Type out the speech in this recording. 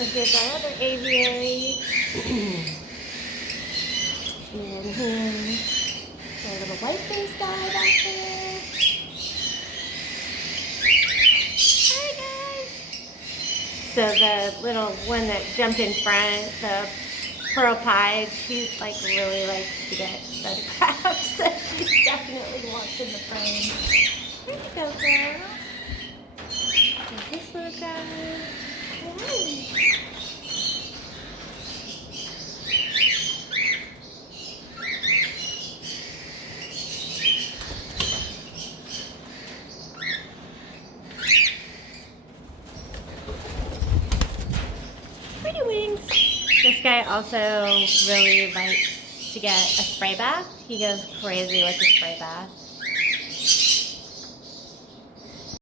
Here's our other aviary. And here's our little white-faced guy back there. Hi, guys. So the little one that jumped in front, the pearl pied, she like really likes to get photographed, so she definitely wants in the frame. There you go, girl. And this little guy. Hi. Pretty wings. This guy also really likes to get a spray bath. He goes crazy with the spray bath.